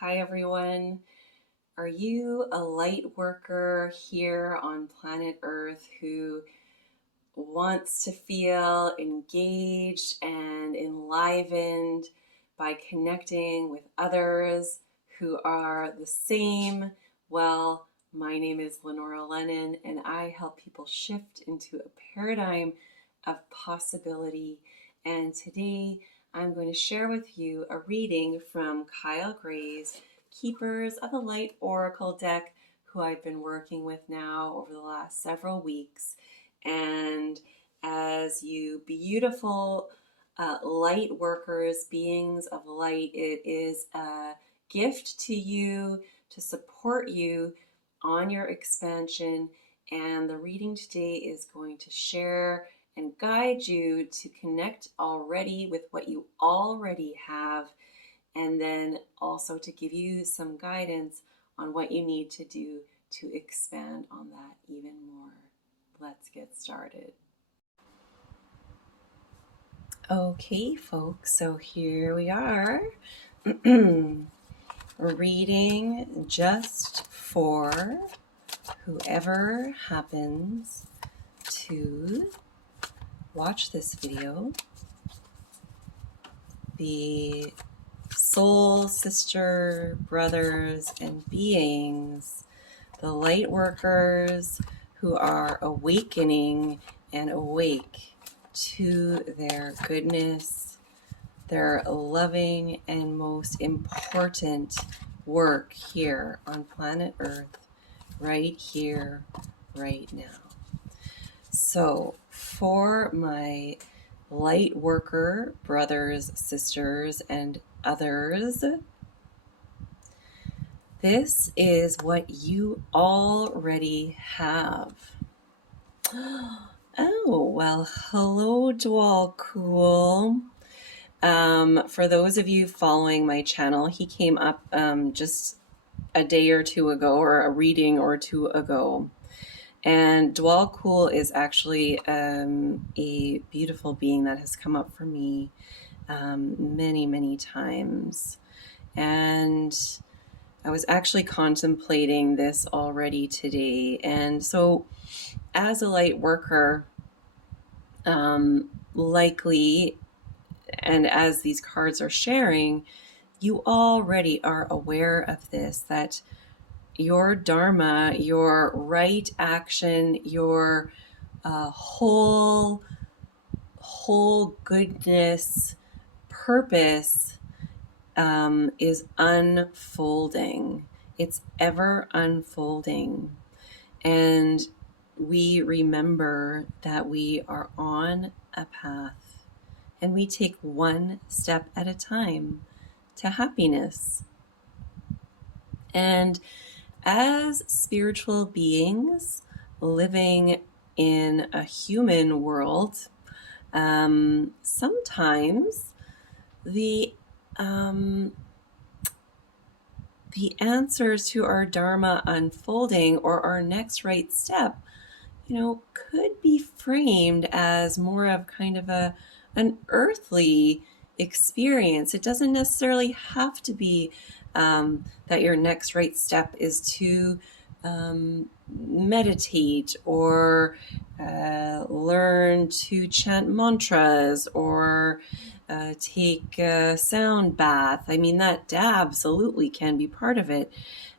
Hi everyone. Are you a light worker here on planet Earth who wants to feel engaged and enlivened by connecting with others who are the same? Well, my name is Lenora Lennon, and I help people shift into a paradigm of possibility. And today I'm going to share with you a reading from Kyle Gray's Keepers of the Light Oracle deck, who I've been working with now over the last several weeks. And as you beautiful light workers, beings of light, it is a gift to you to support you on your expansion. And the reading today is going to share and guide you to connect already with what you already have, and then also to give you some guidance on what you need to do to expand on that even more. Let's get started. Okay, folks, so here we are. Reading just for whoever happens to watch this video, the soul sister, brothers, and beings, the light workers who are awakening and awake to their goodness, their loving and most important work here on planet Earth, right here, right now. So for my light worker brothers, sisters, and others, this is what you already have. Oh, well, hello, Dwal Cool. For those of you following my channel, he came up just a day or two ago, or a reading or two ago. And Dwal Cool is actually a beautiful being that has come up for me many, many times. And I was actually contemplating this already today. And so as a light worker, likely, and as these cards are sharing, you already are aware of this, that your dharma, your right action, your whole goodness, purpose is unfolding. It's ever unfolding. And we remember that we are on a path, and we take one step at a time to happiness. And as spiritual beings living in a human world, sometimes the answers to our dharma unfolding, or our next right step, could be framed as more of kind of an earthly experience. It doesn't necessarily have to be that your next right step is to meditate or learn to chant mantras or take a sound bath. I mean, that absolutely can be part of it.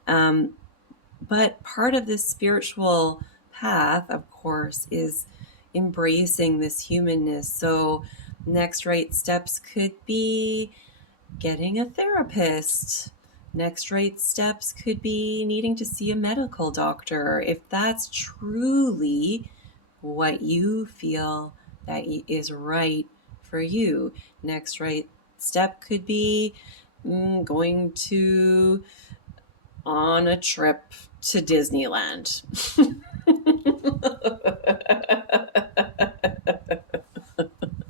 But part of this spiritual path, of course, is embracing this humanness. So next right steps could be getting a therapist. Next right steps could be needing to see a medical doctor, if that's truly what you feel that is right for you. Next right step could be going on a trip to Disneyland.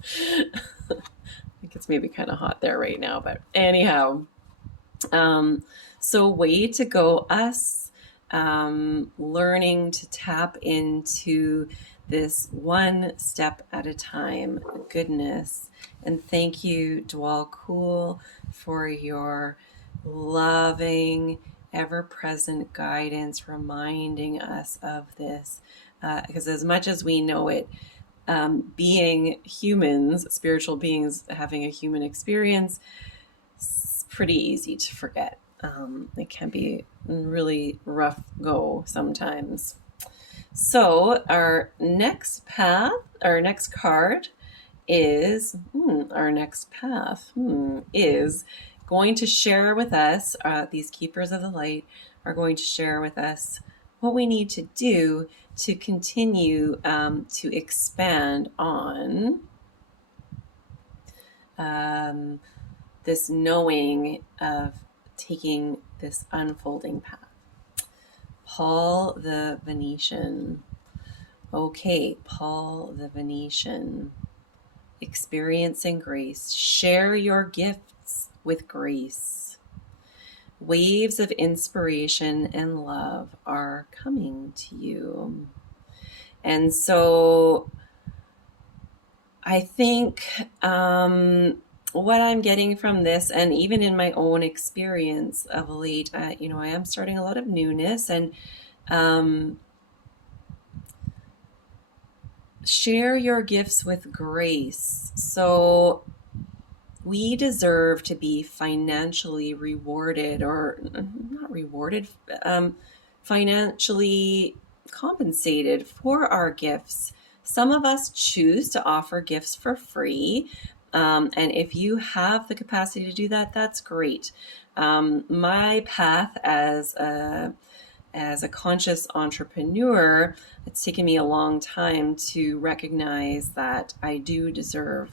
I think it's maybe kind of hot there right now, but anyhow, so way to go, us learning to tap into this one step at a time goodness. And thank you, Dwal Cool, for your love loving, ever-present guidance reminding us of this. Because as much as we know it, being humans, spiritual beings having a human experience, it's pretty easy to forget. It can be really rough go sometimes. So our next path, our next card is, our next path is going to share with us, these keepers of the light are going to share with us what we need to do to continue to expand on this knowing of taking this unfolding path. Paul the Venetian. Okay, Paul the Venetian. Experiencing grace. Share your gifts with grace. Waves of inspiration and love are coming to you. And so I think what I'm getting from this, and even in my own experience of late, I am starting a lot of newness, and share your gifts with grace. So we deserve to be financially rewarded, or not rewarded, financially compensated for our gifts. Some of us choose to offer gifts for free. And if you have the capacity to do that, that's great. My path as a conscious entrepreneur, it's taken me a long time to recognize that I do deserve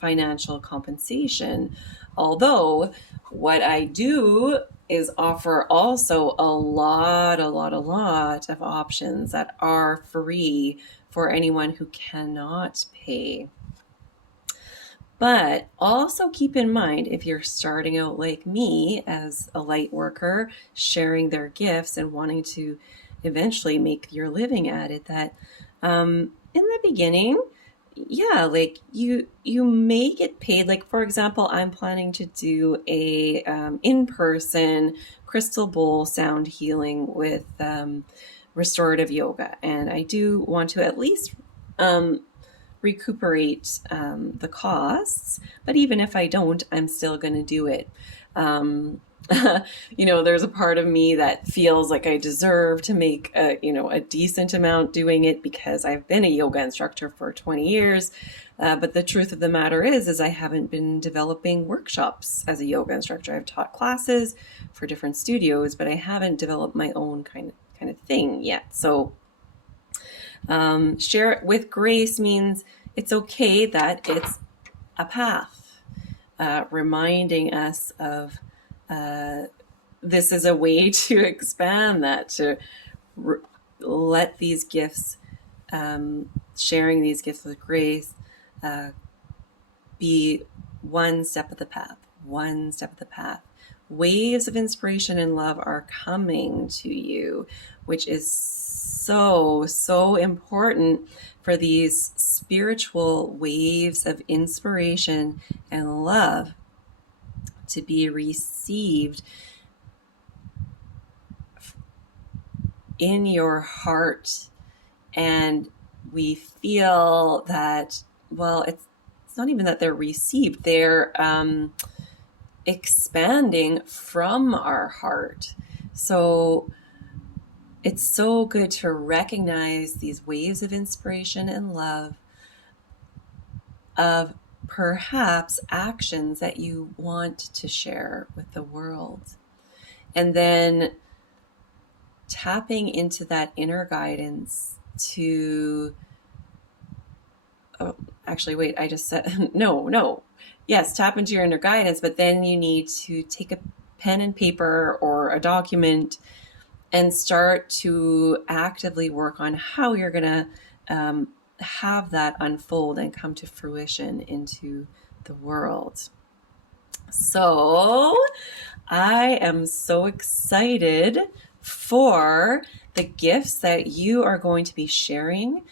financial compensation. Although what I do is offer also a lot of options that are free for anyone who cannot pay. But also keep in mind, if you're starting out like me as a light worker, sharing their gifts and wanting to eventually make your living at it, that in the beginning, like you may get paid. Like, for example, I'm planning to do a in-person crystal bowl sound healing with restorative yoga, and I do want to at least recuperate the costs, but even if I don't, I'm still going to do it. There's a part of me that feels like I deserve to make a decent amount doing it because I've been a yoga instructor for 20 years. But the truth of the matter is I haven't been developing workshops as a yoga instructor. I've taught classes for different studios, but I haven't developed my own kind of thing yet. So share it with grace means it's okay that it's a path, reminding us of this is a way to expand that, to let these gifts, sharing these gifts with grace, be one step of the path, Waves of inspiration and love are coming to you, which is so important for these spiritual waves of inspiration and love to be received in your heart. And we feel that, well, it's not even that they're received, they're expanding from our heart. So it's so good to recognize these waves of inspiration and love, of perhaps actions that you want to share with the world. And then tapping into that inner guidance to, I just said, no. Yes, tap into your inner guidance, but then you need to take a pen and paper or a document and start to actively work on how you're going to have that unfold and come to fruition into the world. So I am so excited for the gifts that you are going to be sharing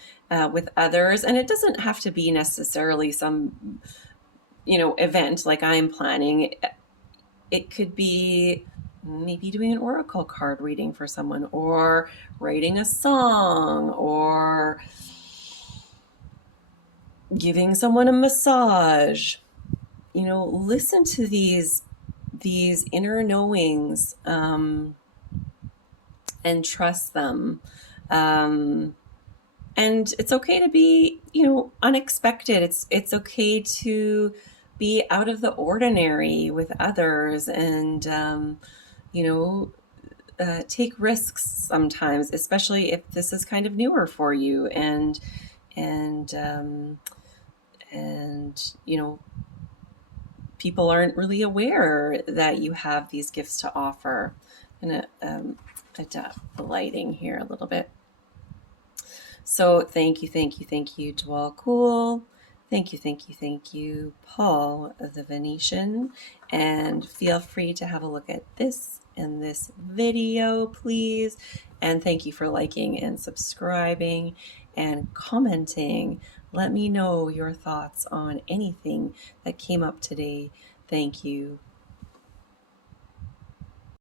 with others. And it doesn't have to be necessarily some, event like I'm planning. it could be maybe doing an oracle card reading for someone, or writing a song, or giving someone a massage. Listen to these inner knowings, and trust them. And it's okay to be, unexpected. It's okay to be out of the ordinary with others, and take risks sometimes, especially if this is kind of newer for you, and people aren't really aware that you have these gifts to offer. I'm gonna adapt the lighting here a little bit. So thank you, Dwell Cool. Thank you, Paul the Venetian. And feel free to have a look at this in this video, please. And thank you for liking and subscribing and commenting. Let me know your thoughts on anything that came up today. Thank you.